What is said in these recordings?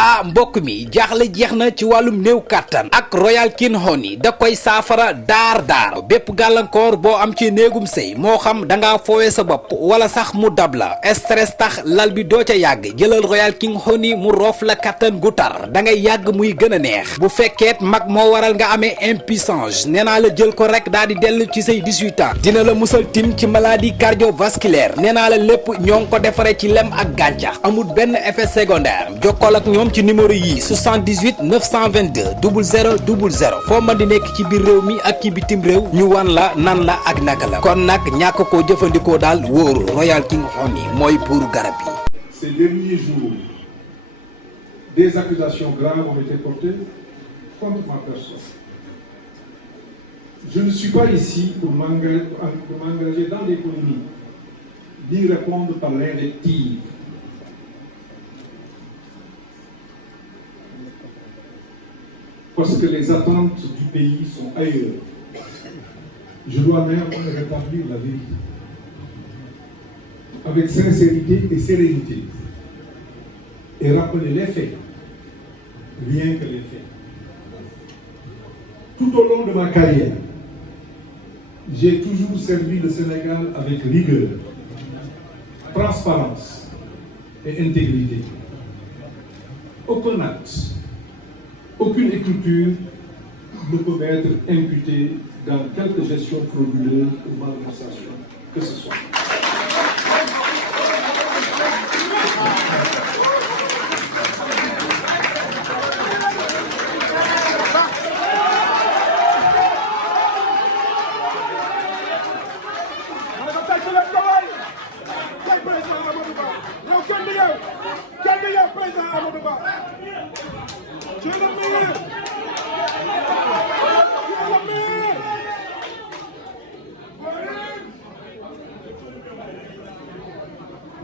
ah mbokk mi jaaxle jeex na ci wàllum néew kàttan ak Royal King Honey da koy saafara daar bépp gàllankoor boo am ci néegum sëy moo xam da ngaa foowee sa bopp wala sax mu dab la stress tax lal bi doo ca yàgg jëlal Royal King Honey mu roof la kàttan gu tar da ngay yàgg muy gën a neex bu fekkeet mag moo waral nga amee impuissance nee naa la jël ko rek daal di dellu ci say 18 ans dina la musal tim ci maladie cardiovasculaire nee naa la lépp ñoo ngi ko defaree ci lem ak gàncax amul benn effet secondaire jokkool ak ñoom ci numéro yii 78 922 00 00 foo mën di nekk ci biir réew mi ak ci bitim réew ñu wan la nan la ak naka la kon nag ñàkk koo jëfandikoo daal wóoru Royal King Honey mooy buuru garab yi. Ces derniers jours, des accusations graves ont été portées contre ma personne. Je ne suis pas ici pour m'engager dans des polémiques, ni répondre par l'invective. Parce que les attentes du pays sont ailleurs. Je dois néanmoins rétablir la vérité. Avec sincérité et sérénité. Et rappeler les faits. Rien que les faits. Tout au long de ma carrière, j'ai toujours servi le Sénégal avec rigueur, transparence et intégrité. Aucun acte, aucune écriture ne peut être imputée dans quelque gestion frauduleuse ou malversation que ce soit.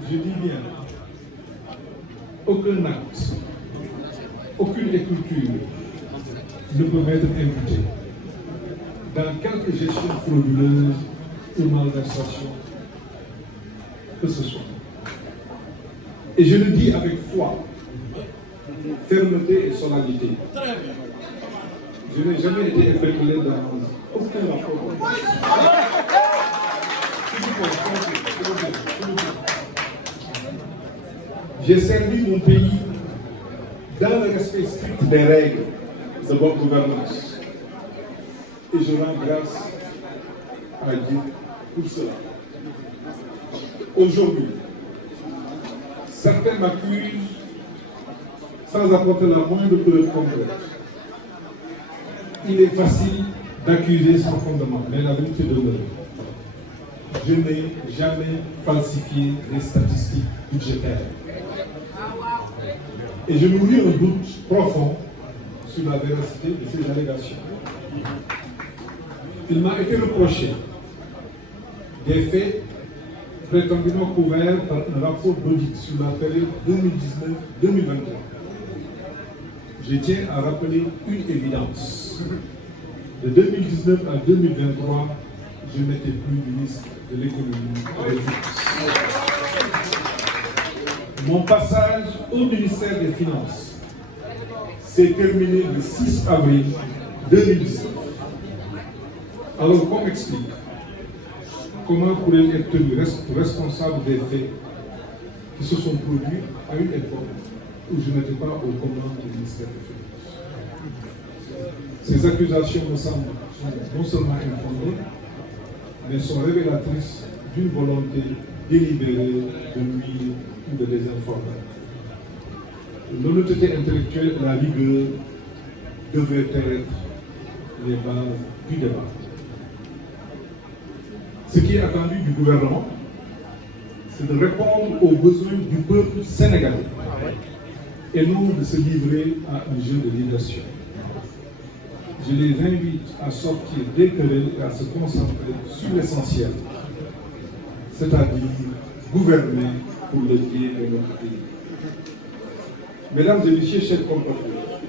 Je dis bien, aucun acte, aucune écriture ne peut être imputée dans quelque gestion frauduleuse ou malversation que ce soit. Et je le dis avec foi, fermeté et solennité. Je n'ai jamais été épinglé dans aucun rapport. J'ai servi mon pays dans le respect strict des règles de bonne gouvernance. Et je rends grâce à Dieu pour cela. Aujourd'hui, certains m'accusent sans apporter la moindre preuve concrète. Il est facile d'accuser sans fondement, mais la vérité demeure. Je n'ai jamais falsifié les statistiques budgétaires. Et je nourris un doute profond sur la véracité de ces allégations. Il m'a été reproché des faits prétendument couverts par un rapport d'audit sur la période 2019-2023. Je tiens à rappeler une évidence. De 2019 à 2023, je n'étais plus ministre de l'économie et des finances. Mon passage au ministère des Finances s'est terminé le 6 avril 2019. Alors qu'on m'explique comment pourrais-je être tenu responsable des faits qui se sont produits à une époque où je n'étais pas aux commandes du ministère des Finances. Ces accusations me semblent non seulement infondées, mais sont révélatrices d'une volonté délibérée de nuire ou de désinformer. L'honnêteté intellectuelle et la rigueur devraient être les bases du débat. Ce qui est attendu du gouvernement, c'est de répondre aux besoins du peuple sénégalais et non de se livrer à un jeu de diversion. Je les invite à sortir des querelles et à se concentrer sur l'essentiel, c'est-à-dire gouverner pour le bien de notre pays. Mesdames et messieurs, chers compatriotes,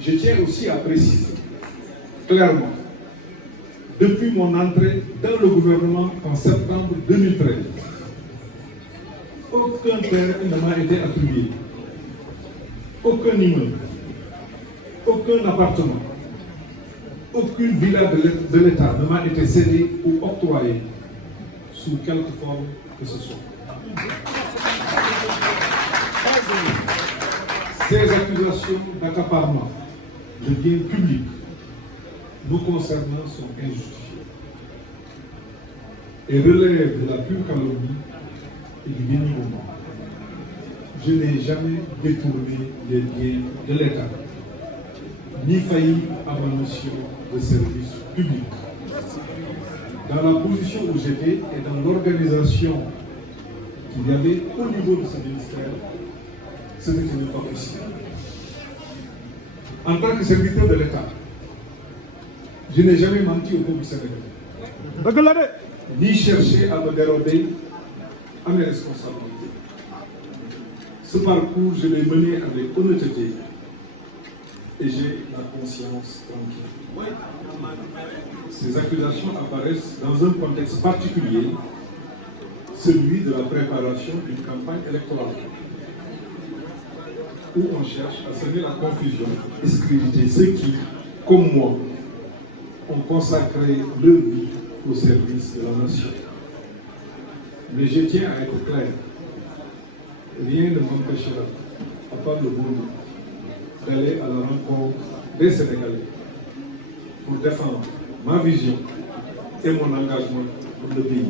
je tiens aussi à préciser clairement, depuis mon entrée dans le gouvernement en septembre 2013, aucun terrain ne m'a été attribué. aucun immeuble, aucun appartement, aucune villa de l'État ne m'a été cédée ou octroyée sous quelque forme que ce soit. Ces accusations d'accaparement de biens publics nous concernant sont injustifiées et relèvent de la pure calomnie et du dénigrement. Je n'ai jamais détourné les biens de l'État, ni failli à ma mission de service public. Dans la position où j'étais et dans l'organisation qu'il y avait au niveau de ce ministère, ce n'était pas possible. En tant que serviteur de l'État, je n'ai jamais menti au peuple sénégalais, ni cherché à me dérober à mes responsabilités. Ce parcours, je l'ai mené avec honnêteté et j'ai la conscience tranquille. Ces accusations apparaissent dans un contexte particulier, celui de la préparation d'une campagne électorale, où on cherche à semer la confusion, discréditer ceux qui, comme moi, ont consacré leur vie au service de la nation. Mais je tiens à être clair, rien ne m'empêchera, à part le monde, d'aller à la rencontre des Sénégalais pour défendre ma vision et mon engagement pour le pays.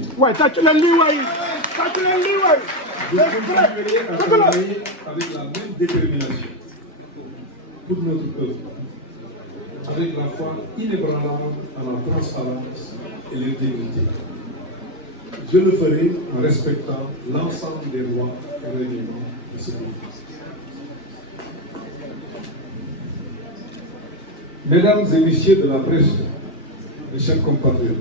Je continuerai à travailler avec la même détermination pour notre peuple, avec la foi inébranlable à la transparence et l'intégrité. Je le ferai en respectant l'ensemble des lois et règlements de ce pays. Mesdames et messieurs de la presse, mes chers compatriotes,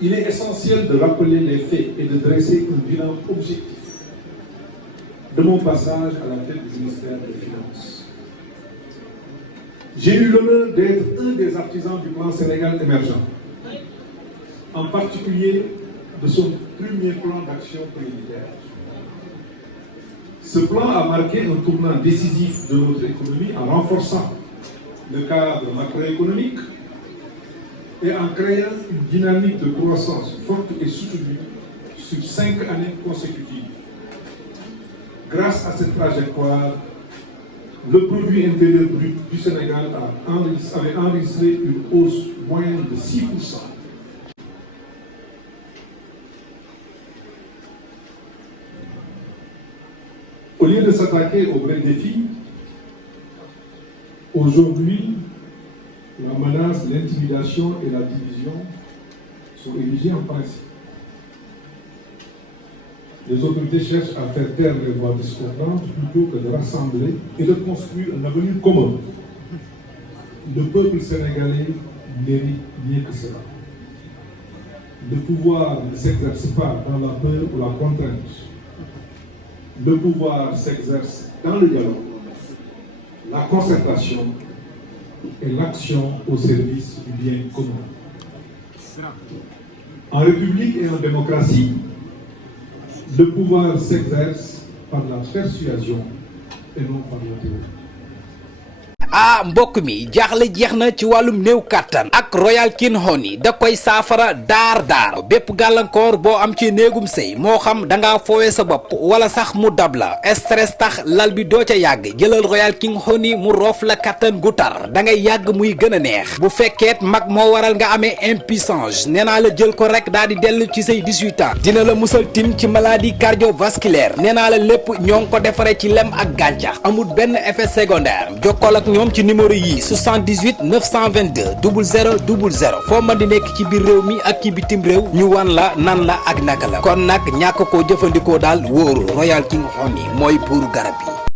il est essentiel de rappeler les faits et de dresser un bilan objectif de mon passage à la tête du ministère des Finances. J'ai eu l'honneur d'être un des artisans du plan Sénégal émergent, en particulier de son premier plan d'action prioritaire. Ce plan a marqué un tournant décisif de notre économie en renforçant le cadre macroéconomique et en créant une dynamique de croissance forte et soutenue sur 5 années consécutives. Grâce à cette trajectoire, le produit intérieur brut du Sénégal avait enregistré une hausse moyenne de 6%. Au lieu de s'attaquer aux vrais défis, aujourd'hui, la menace, l'intimidation et la division sont érigées en principe. Les autorités cherchent à faire taire les voix discordantes plutôt que de rassembler et de construire un avenir commun. Le peuple sénégalais mérite mieux que cela. Le pouvoir ne s'exerce pas dans la peur ou la contrainte. Le pouvoir s'exerce dans le dialogue, la concertation et l'action au service du bien commun. En République et en démocratie, le pouvoir s'exerce par la persuasion et non par la théorie. ah mbokk mi jaaxle jeex na ci wàllum néew kàttan ak Royal King Honey da koy saafara daar bépp gàllankoor boo am ci néegum sëy moo xam dangaa foowee sa bopp wala sax mu dab la stress tax lal bi doo ca yàgg jëlal Royal King Honey mu roof la kàttan gu tar da ngay yàgg muy gën a neex bu fekkeet mag moo waral nga amee impuissance nee naa la jël ko rek daal di dellu ci say 18 ans dina la musal tim ci maladie cardiovasculaire nee naa la lépp ñoo ngi ko defaree ci lem ak gàncax amul benn effet secondaire jokkoo ak ñoom ci numéro yi 78 922 00 00 foo mën di nekk ci biir réew mi ak ci bitim réew ñu wan la nan la ak naka la kon nag ñàkk koo jëfandikoo daal wóoru Royal King Honey mooy buuru garab yi